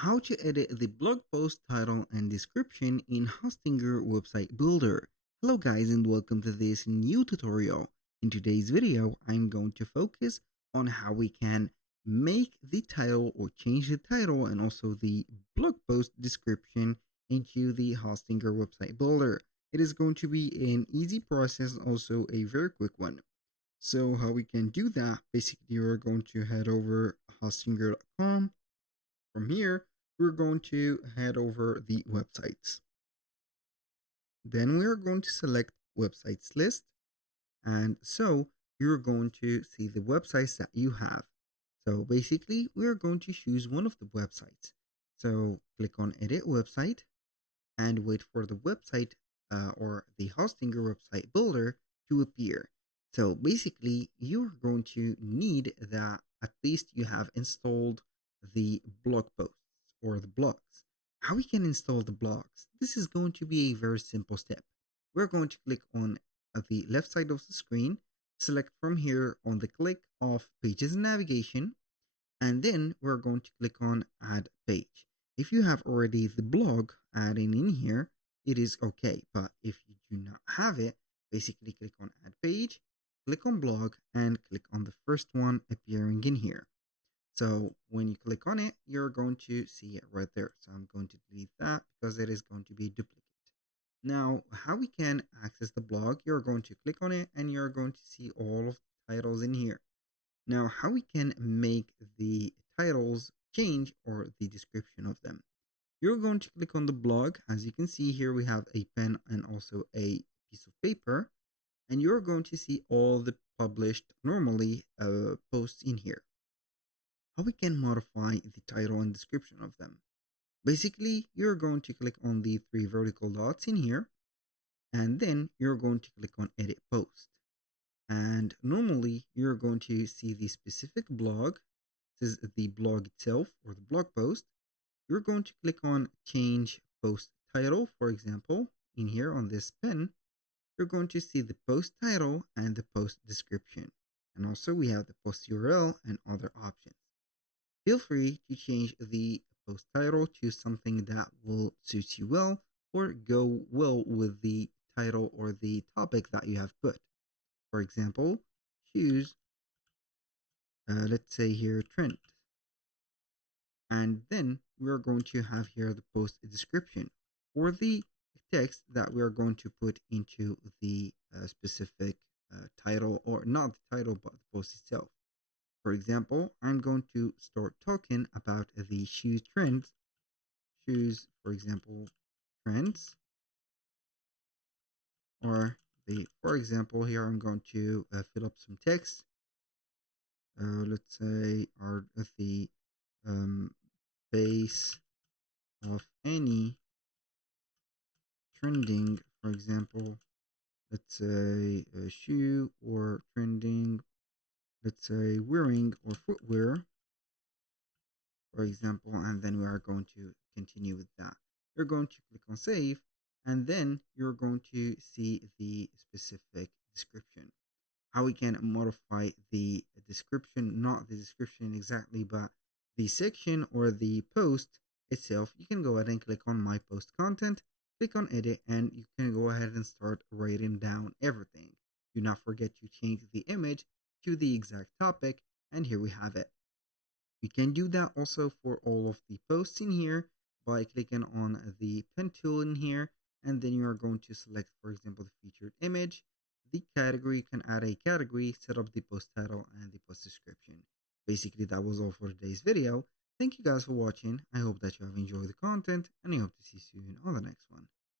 How to edit the blog post title and description in Hostinger Website Builder. Hello guys and welcome to this new tutorial. In today's video, I'm going to focus on how we can make the title or change the title and also the blog post description into the Hostinger Website Builder. It is going to be an easy process, also a very quick one. So how we can do that, basically we're going to head over hostinger.com. From here, we're going to head over the websites. Then we are going to select websites list. And so you're going to see the websites that you have. So basically, we are going to choose one of the websites. So click on edit website and wait for the website or the Hostinger website builder to appear. So basically, you're going to need that at least you have installed the blog posts or the blogs. How we can install the blogs? This is going to be a very simple step. We're going to click on the left side of the screen, select from here on the click of pages and navigation, and then we're going to click on add page. If you have already the blog adding in here, it is okay. But if you do not have it, basically click on add page, click on blog, and click on the first one appearing in here. So when you click on it, you're going to see it right there. So I'm going to delete that because it is going to be duplicate. Now, how we can access the blog, you're going to click on it and you're going to see all of the titles in here. Now, how we can make the titles change or the description of them. You're going to click on the blog. As you can see here, we have a pen and also a piece of paper. And you're going to see all the published normally posts in here. How we can modify the title and description of them. Basically, you're going to click on the three vertical dots in here. And then you're going to click on edit post. And normally you're going to see the specific blog. This is the blog itself or the blog post. You're going to click on change post title, for example, in here on this pen. You're going to see the post title and the post description. And also we have the post URL and other options. Feel free to change the post title to something that will suit you well or go well with the title or the topic that you have put. For example, choose, let's say here, trend. And then we're going to have here the post description or the text that we're going to put into the specific title, or not the title, but the post itself. For example, I'm going to start talking about the shoes trends. Shoes, for example, trends, or for example, here I'm going to fill up some text. Let's say, are the base of any trending, for example, let's say a shoe, or trending, let's say wearing or footwear, for example, and then we are going to continue with that. You're going to click on save, and then you're going to see the specific description. How we can modify the description, not the description exactly, but the section or the post itself. You can go ahead and click on my post content, click on edit, and you can go ahead and start writing down everything. Do not forget to change the image to the exact topic, and here we have it. You can do that also for all of the posts in here by clicking on the pen tool in here, and then you are going to select, for example, the featured image, the category. You can add a category, set up the post title and the post description. Basically, that was all for today's video. Thank you guys for watching. I hope that you have enjoyed the content, and I hope to see you soon on the next one.